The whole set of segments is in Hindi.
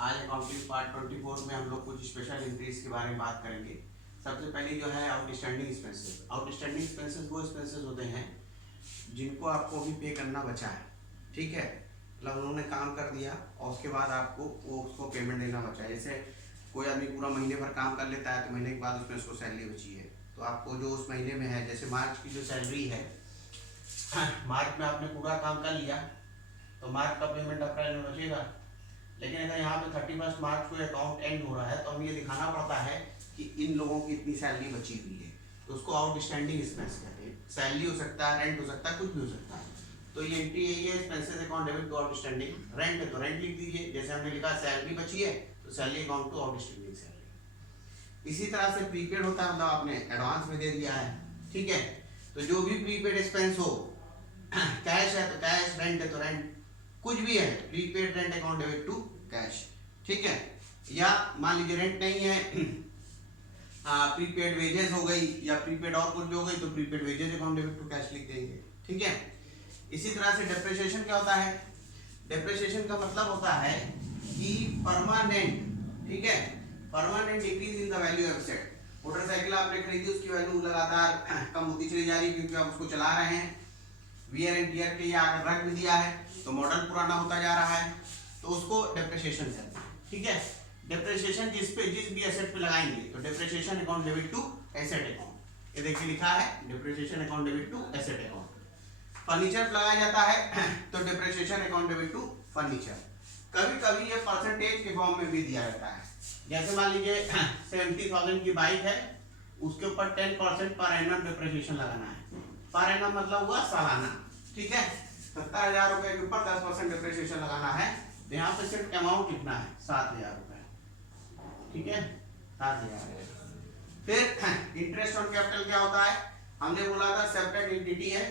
आज अकाउंटिंग पार्ट 24 में हम लोग कुछ स्पेशल एंट्रीज के बारे में बात करेंगे। सबसे पहले जो है आउटस्टैंडिंग एक्सपेंसेस। आउटस्टैंडिंग एक्सपेंसेस वो एक्सपेंसेस होते हैं जिनको आपको अभी पे करना बचा है, ठीक है। मतलब उन्होंने काम कर दिया और उसके बाद आपको वो उसको पेमेंट देना बचा है। जैसे कोई आदमी पूरा महीने भर काम कर लेता है तो महीने के बाद उसमें उसको सैलरी बची है, तो आपको जो उस महीने में है, जैसे मार्च की जो सैलरी है, मार्च में आपने पूरा काम कर लिया तो मार्च का पेमेंट अप्रैल में बचेगा। लेकिन अगर यहाँ पे 31 मार्च को अकाउंट एंड हो रहा है तो हमें ये दिखाना पड़ता है कि इन लोगों की इतनी सैलरी बची हुई है, तो उसको आउटस्टैंडिंग एक्सपेंस कहते हैं। सैलरी हो सकता है, रेंट हो सकता है, कुछ भी हो सकता है। तो ये एंट्री यही है, expenses account debit to outstanding. Rent है तो रेंट लिख दीजिए, जैसे हमने लिखा सैलरी बची है तो salary account to outstanding salary. इसी तरह से प्रीपेड होता है, मतलब आपने एडवांस में दे दिया है, ठीक है। तो जो भी प्रीपेड एक्सपेंस हो, कैश है तो कैश, रेंट है तो रेंट, कुछ भी है, prepaid rent account debit to cash, ठीक है। या मान लीजिए रेंट नहीं है, प्रीपेड वेजेस हो गई या प्रीपेड और कुछ भी हो गई तो prepaid wages account debit to cash लिख देंगे, ठीक है। इसी तरह से डेप्रिसिएशन क्या होता है? डेप्रिसिएशन का मतलब होता है कि परमानेंट, ठीक है, permanent decrease in the value of asset. Motorcycle आपने खरीदी, उसकी वैल्यू लगातार कम होती चली जा रही है क्योंकि आप उसको चला रहे हैं, वियर एंड टियर के या अगर रख भी दिया है तो मॉडल पुराना होता जा रहा है, तो उसको डेप्रिसिएशन कहते हैं, ठीक है। डेप्रिसिएशन जिस भी एसेट पे लगाएंगे तो depreciation account debit to asset account, ये देखिए लिखा है depreciation account debit to asset account. Furniture पे लगाया जाता है तो depreciation account debit to furniture. कभी कभी ये परसेंटेज के फॉर्म में भी दिया जाता है। जैसे मान लीजिए 70,000 की बाइक है, उसके ऊपर 10% पर एनम डेप्रिसिएशन लगाना है। पर एनम मतलब हुआ सालाना, ठीक है। 70,000 रुपए के ऊपर 10% डेप्रिसिएशन लगाना है, तो यहाँ पे सिर्फ अमाउंट कितना है, 7,000 रुपए, ठीक है, 7,000। फिर इंटरेस्ट ऑन कैपिटल क्या होता है? हमने बोला था सेपरेट एंटिटी है।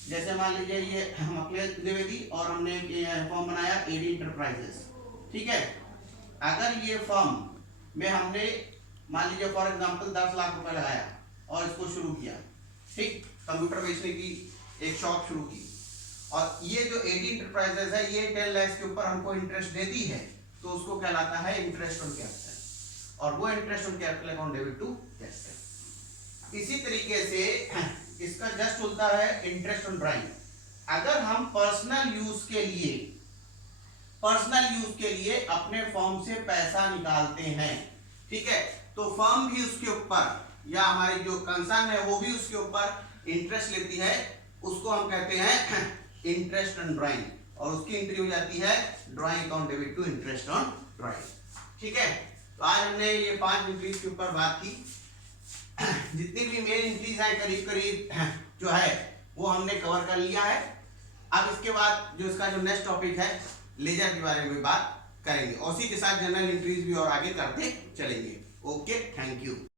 जैसे मान लीजिए ये हम अखिलेश द्विवेदी और हमने फॉर्म बनाया एडी इंटरप्राइजेस, ठीक है। अगर ये फॉर्म में हमने मान लीजिए फॉर एग्जांपल 10 लाख रुपए लगाया और इसको शुरू किया, ठीक, कंप्यूटर बेचने की एक शॉप शुरू की, और ये जो एडी इंटरप्राइजेस है ये 10 लाख के ऊपर हमको इंटरेस्ट देती है, तो उसको कहलाता है इंटरेस्ट ऑन कैपिटल, और वो interest on capital account debit to capital. इसी तरीके से इसका जस्ट होता है इंटरेस्ट ऑन ड्राइंग। अगर हम पर्सनल यूज के लिए अपने फर्म से पैसा निकालते हैं, ठीक है, तो फर्म भी उसके ऊपर या हमारी जो कंसर्न है वो भी उसके ऊपर इंटरेस्ट लेती है, उसको हम कहते हैं इंटरेस्ट ऑन ड्राइंग, और उसकी एंट्री हो जाती है drawing account debit to interest on drawing, ठीक है। तो आज हमने ये 5 एंट्रीज के ऊपर बात की। जितनी भी मेन एंट्रीज है करीब करीब जो है वो हमने कवर कर लिया है। अब इसके बाद जो इसका जो नेक्स्ट टॉपिक है लेजर के बारे में बात करेंगे, और उसी के साथ जनरल एंट्रीज भी और आगे करते चलेंगे। Okay, thank you.